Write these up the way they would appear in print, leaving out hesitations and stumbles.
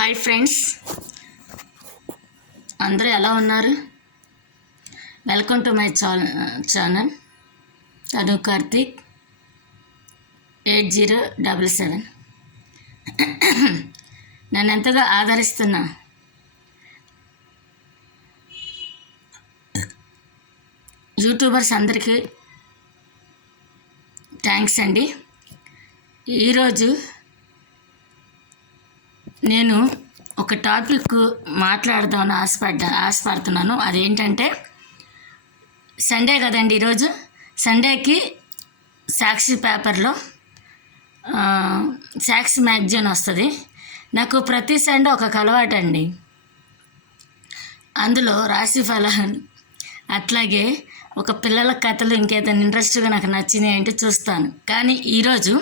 Hi friends, అందరూ ఎలా ఉన్నారు? వెల్కమ్ టు మై ఛానల్ తను కార్తిక్ 8077. నన్ను ఎంతగా ఆదరిస్తున్న యూట్యూబర్స్ అందరికీ థ్యాంక్స్ అండి. ఈరోజు నేను ఒక టాపిక్ మాట్లాడదామని ఆశపడుతున్నాను. అదేంటంటే సండే కదండి. ఈరోజు సండేకి సాక్షి పేపర్లో సాక్షి మ్యాగజైన్ వస్తుంది. నాకు ప్రతి సండే ఒక అలవాటు అండి. అందులో రాశి ఫలాలు, అట్లాగే ఒక పిల్లల కథలు, ఇంకేదైనా ఇంట్రెస్ట్గా నాకు నచ్చినాయి అంటే చూస్తాను. కానీ ఈరోజు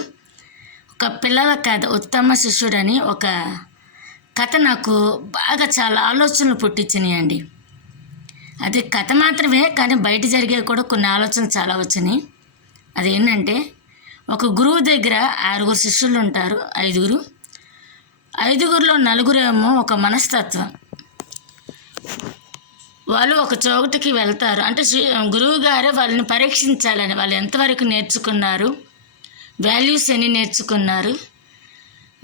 ఒక పిల్లల కథ ఉత్తమ శిష్యుడని ఒక కథ నాకు బాగా చాలా ఆలోచనలు పుట్టించినాయండి. అది కథ మాత్రమే, కానీ బయట జరిగే కూడా కొన్ని ఆలోచనలు చాలా వచ్చినాయి. అదేంటంటే, ఒక గురువు దగ్గర 6 శిష్యులు ఉంటారు. 5గురిలో 4 ఏమో ఒక మనస్తత్వం. వాళ్ళు ఒక చోటుకి వెళ్తారు. అంటే గురువు గారు వాళ్ళని పరీక్షించాలని, వాళ్ళు ఎంతవరకు నేర్చుకున్నారు, వాల్యూస్ ఎన్ని నేర్చుకున్నారు,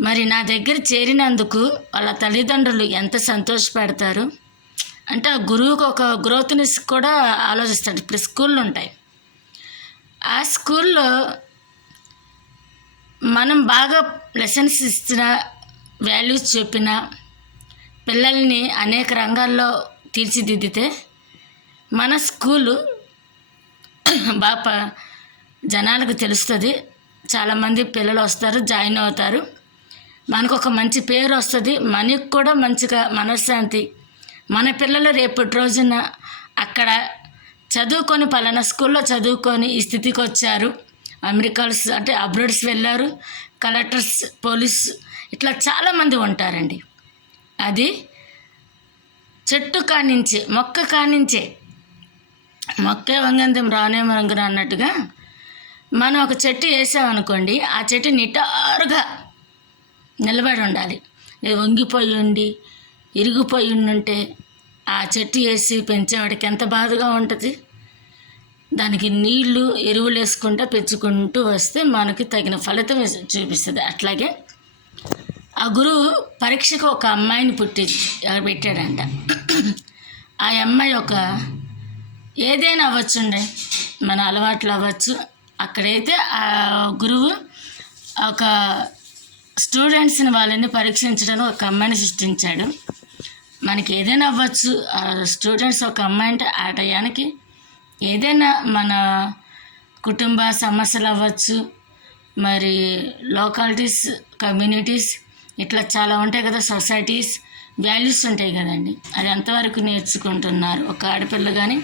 మరి నా దగ్గర చేరినందుకు వాళ్ళ తల్లిదండ్రులు ఎంత సంతోషపడతారు అంటే, ఆ గురువుకు ఒక గ్రోత్ని కూడా ఆలోచిస్తాడు. ఇప్పుడు స్కూళ్ళు ఉంటాయి. ఆ స్కూల్లో మనం బాగా లెసన్స్ ఇస్తున్న, వాల్యూస్ చెప్పిన పిల్లల్ని అనేక రంగాల్లో తీర్చిదిద్దితే మన స్కూలు బాగా జనాలకు తెలుస్తుంది. చాలామంది పిల్లలు వస్తారు, జాయిన్ అవుతారు. మనకు ఒక మంచి పేరు వస్తుంది. మనకు కూడా మంచిగా మనశ్శాంతి. మన పిల్లలు రేపటి రోజున అక్కడ చదువుకొని పలానా స్కూల్లో చదువుకొని ఈ స్థితికి వచ్చారు, అమెరికాస్ అంటే అబ్రాడ్స్ వెళ్ళారు, కలెక్టర్స్, పోలీస్, ఇట్లా చాలామంది ఉంటారండి. అది చెట్టు కానించే, మొక్క కానించే, మొక్కే వంగంతం రానే వంగన అన్నట్టుగా మనం ఒక చెట్టు వేసామనుకోండి, ఆ చెట్టు నిటారుగా నిలబడి ఉండాలి. లేదు వంగిపోయి ఉండి ఇరిగిపోయి ఉంటే ఆ చెట్టు వేసి పెంచేవాడికి ఎంత బాధగా ఉంటుంది. దానికి నీళ్లు, ఎరువులు వేసుకుంటూ పెంచుకుంటూ వస్తే మనకి తగిన ఫలితం చూపిస్తుంది. అట్లాగే ఆ గురువు పరీక్షకు ఒక అమ్మాయిని పెట్టాడంట. ఆ అమ్మాయి ఒక ఏదైనా అవ్వచ్చుండే, మన అలవాట్లు అవ్వచ్చు. అక్కడైతే ఆ గురువు ఒక స్టూడెంట్స్ని వాళ్ళని పరీక్షించడానికి ఒక అమ్మాయిని సృష్టించాడు. మనకి ఏదైనా అవ్వచ్చు. ఆ స్టూడెంట్స్ ఒక అమ్మాయి అంటే ఆ టయానికి ఏదైనా మన కుటుంబ సమస్యలు అవ్వచ్చు, మరి లోకాలిటీస్, కమ్యూనిటీస్, ఇట్లా చాలా ఉంటాయి కదా, సొసైటీస్, వాల్యూస్ ఉంటాయి కదండి. అది ఎంతవరకు నేర్చుకుంటున్నారు ఒక ఆడపిల్ల కానీ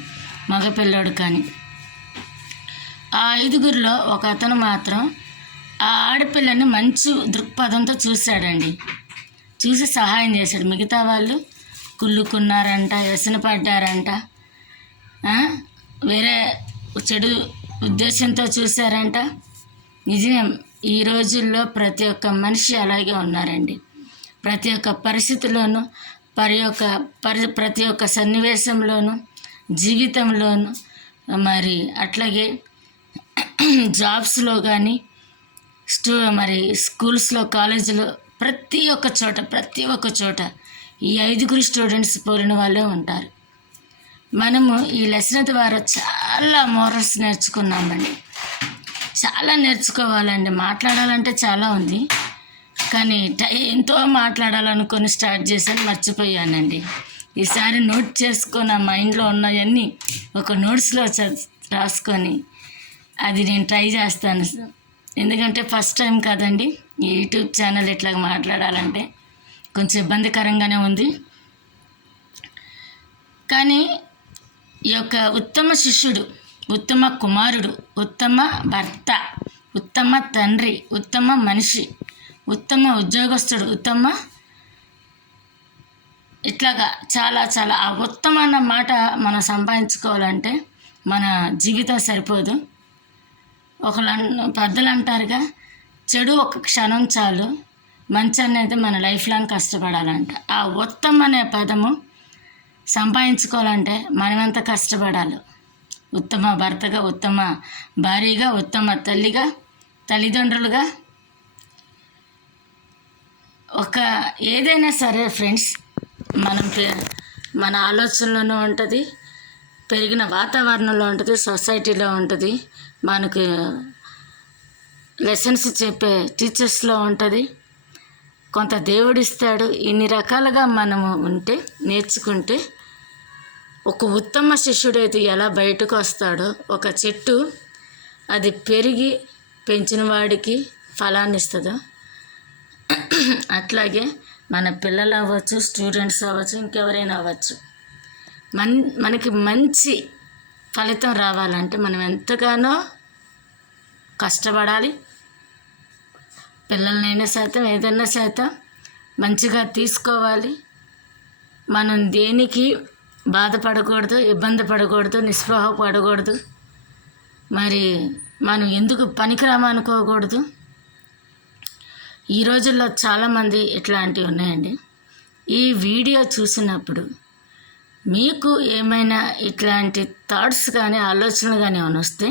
మగపిల్లడు కానీ. ఆ 5గురిలో ఒక అతను మాత్రం ఆ ఆడపిల్లని మంచి దృక్పథంతో చూశాడండి. చూసి సహాయం చేశాడు. మిగతా వాళ్ళు కుళ్ళుకున్నారంట, వ్యసన పడ్డారంట, వేరే చెడు ఉద్దేశంతో చూశారంట. నిజం, ఈ రోజుల్లో ప్రతి ఒక్క మనిషి అలాగే ఉన్నారండి. ప్రతి ఒక్క పరిస్థితిలోనూ, ప్రతి ఒక్క సన్నివేశంలోనూ, జీవితంలోనూ, మరి అట్లాగే జాబ్స్లో కానీ, మరి స్కూల్స్లో, కాలేజీలో, ప్రతి ఒక్క చోట ఈ 5గురు స్టూడెంట్స్ పోలిన వాళ్ళే ఉంటారు. మనము ఈ లెసన్ ద్వారా చాలా మోరల్స్ నేర్చుకున్నామండి. చాలా నేర్చుకోవాలండి. మాట్లాడాలంటే చాలా ఉంది, కానీ ఎంతో మాట్లాడాలనుకొని స్టార్ట్ చేశాను, మర్చిపోయానండి. ఈసారి నోట్ చేసుకొని ఆ మైండ్లో ఉన్నవన్నీ ఒక నోట్స్లో రాసుకొని అది నేను ట్రై చేస్తాను. ఎందుకంటే ఫస్ట్ టైం కదండి ఈ యూట్యూబ్ ఛానల్ ఇట్లా మాట్లాడాలంటే కొంచెం ఇబ్బందికరంగానే ఉంది. కానీ ఈ యొక్క ఉత్తమ శిష్యుడు, ఉత్తమ కుమారుడు, ఉత్తమ భర్త, ఉత్తమ తండ్రి, ఉత్తమ మనిషి, ఉత్తమ ఉద్యోగస్తుడు, ఇట్లాగా చాలా చాలా ఆ ఉత్తమ అన్న మాట మనం సంపాదించుకోవాలంటే మన జీవితం సరిపోదు. పెద్దలు అంటారుగా, చెడు ఒక క్షణం చాలు, మంచి అనేది మన లైఫ్ లాంగ్ కష్టపడాలంట. ఆ ఉత్తమ అనే పదము సంపాదించుకోవాలంటే మనమెంత కష్టపడాలి. ఉత్తమ భర్తగా, ఉత్తమ భార్యగా, ఉత్తమ తల్లిగా, తల్లిదండ్రులుగా, ఒక ఏదైనా సరే ఫ్రెండ్స్, మన ఆలోచనలోనూ ఉంటుంది, పెరిగిన వాతావరణంలో ఉంటుంది, సొసైటీలో ఉంటుంది, మనకు లెసన్స్ చెప్పే టీచర్స్లో ఉంటుంది, కొంత దేవుడిస్తాడు. ఇన్ని రకాలుగా మనము నేర్చుకుంటే ఒక ఉత్తమ శిష్యుడైతే ఎలా బయటకు వస్తాడో, ఒక చెట్టు అది పెరిగి పెంచిన వాడికి ఫలాన్ని ఇస్తుందో, అట్లాగే మన పిల్లలు అవ్వచ్చు, స్టూడెంట్స్ అవ్వచ్చు, ఇంకెవరైనా అవ్వచ్చు, మనకి మంచి ఫలితం రావాలంటే మనం ఎంతగానో కష్టపడాలి. పిల్లలనైనా శాతం ఏదైనా శాతం మంచిగా తీసుకోవాలి. మనం దేనికి బాధపడకూడదు, ఇబ్బంది పడకూడదు, నిస్పృహ పడకూడదు. మరి మనం ఎందుకు పనికిరామనుకోకూడదు. ఈ రోజుల్లో చాలామంది ఇట్లాంటివి ఉన్నాయండి. ఈ వీడియో చూసినప్పుడు మీకు ఏమైనా ఇట్లాంటి థాట్స్ కానీ ఆలోచనలు కానీ ఏమైనా వస్తే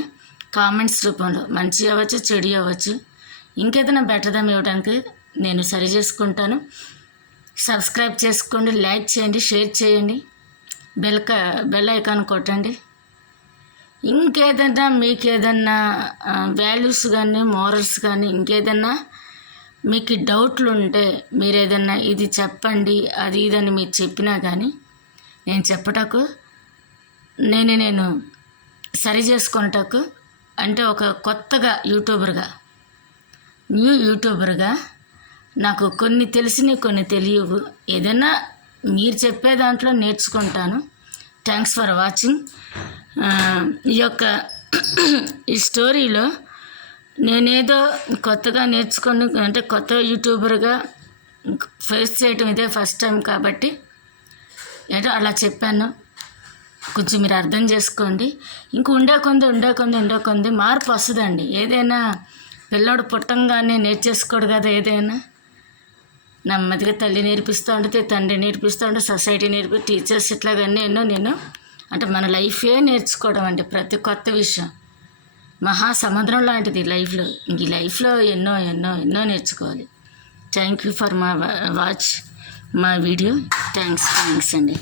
కామెంట్స్ రూపంలో, మంచి అవ్వచ్చు, చెడు అవ్వచ్చు, ఇంకేదైనా బెటర్దం ఇవ్వడానికి నేను సరి చేసుకుంటాను. సబ్స్క్రైబ్ చేసుకోండి, లైక్ చేయండి, షేర్ చేయండి, బెల్ ఐకాన్ కొట్టండి. ఇంకేదన్నా మీకు ఏదన్నా వాల్యూస్ కానీ, మోరల్స్ కానీ, ఇంకేదన్నా మీకు డౌట్లు ఉంటే మీరు ఏదన్నా ఇది చెప్పండి, అది ఇదని మీరు చెప్పినా కానీ నేను చెప్పటకు, నేను సరి చేసుకునేటకు, అంటే ఒక కొత్తగా న్యూ యూట్యూబర్గా నాకు కొన్ని తెలిసినవి, కొన్ని తెలియవు, ఏదైనా మీరు చెప్పే దాంట్లో నేర్చుకుంటాను. Thanks for watching. ఈ స్టోరీలో నేనేదో కొత్తగా నేర్చుకొని, అంటే కొత్త యూట్యూబర్గా ఫేస్ చేయటం ఇదే ఫస్ట్ టైం కాబట్టి ఏదో అలా చెప్పాను. కొంచెం మీరు అర్థం చేసుకోండి. ఇంక ఉండే కొంది మార్పు వస్తుందండి. ఏదైనా పిల్లోడు పుట్టంగానే నేర్చేసుకోడు కదా. ఏదైనా నెమ్మదిగా తల్లి నేర్పిస్తూ ఉంటుంది, తండ్రి నేర్పిస్తూ ఉంటుంది, సొసైటీ టీచర్స్ ఇట్లాగన్నీ నేను అంటే మన లైఫే నేర్చుకోవడం అండి. ప్రతి కొత్త విషయం మహాసముద్రం లాంటిది లైఫ్లో. ఇంక ఈ లైఫ్లో ఎన్నో నేర్చుకోవాలి. Thank you for my watch my video. Thanks అండి.